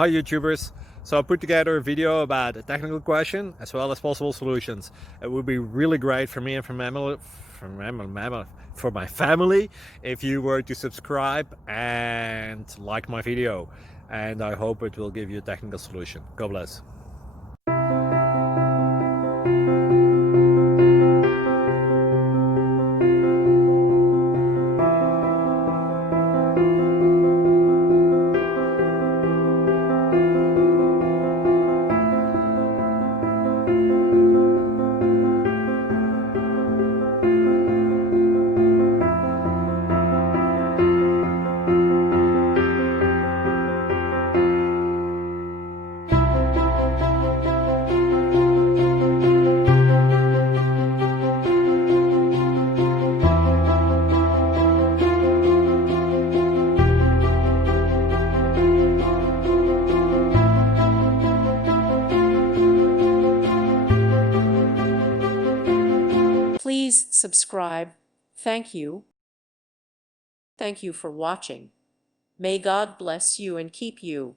Hi YouTubers. So I put together a video about a technical question as well as possible solutions. It would be really great for me and for my family if you were to subscribe and like my video, and I hope it will give you a technical solution. God bless. Please subscribe. Thank you. Thank you for watching. May God bless you and keep you.